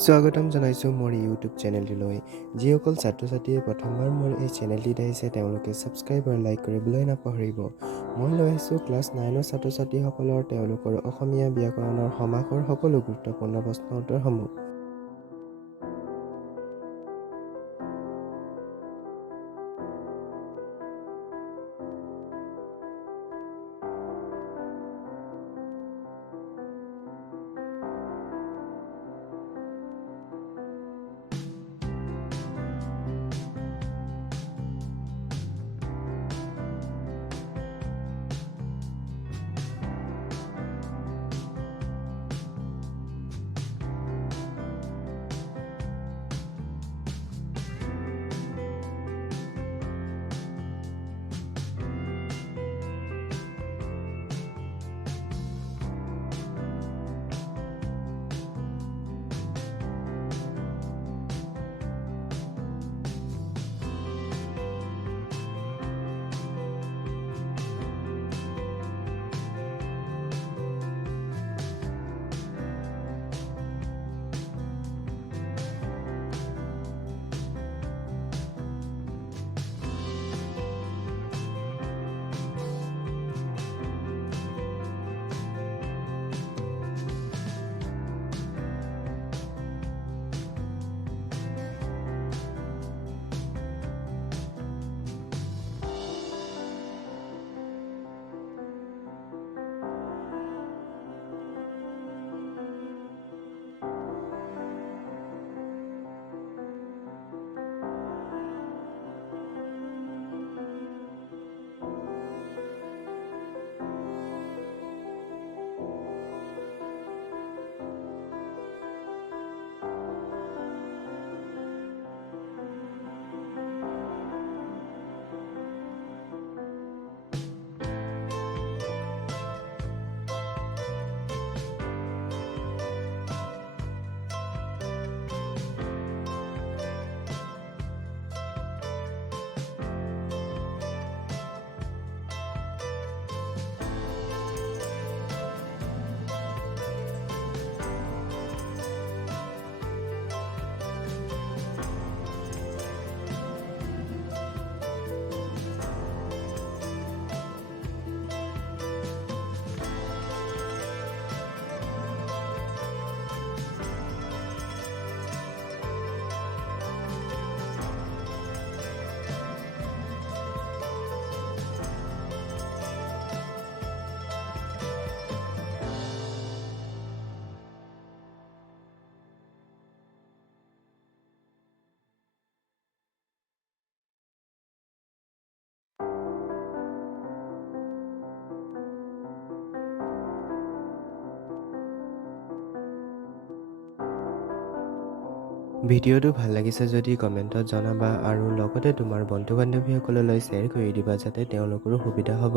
স্বাগতম জনাইছোঁ মোৰ ইউটিউব চেনেলটিলৈ। যিসকল ছাত্ৰ ছাত্ৰীয়ে প্ৰথমবাৰ মোৰ এই চেনেলটিত আহিছে তেওঁলোকে ছাবস্ক্ৰাইব আৰু লাইক কৰিবলৈ নাপাহৰিব। মই লৈ আহিছোঁ ক্লাছ 9ৰ ছাত্ৰ ছাত্ৰীসকলৰ তেওঁলোকৰ অসমীয়া ব্যাকৰণৰ সমাসৰ সকলো গুৰুত্বপূৰ্ণ প্ৰশ্নৰ উত্তৰসমূহ। ভিডিঅ'টো ভাল লাগিছে যদি কমেণ্টত জনাবা আৰু লগতে তোমাৰ বন্ধু বান্ধৱীসকললৈ শ্বেয়াৰ কৰি দিবা যাতে তেওঁলোকৰো সুবিধা হ'ব।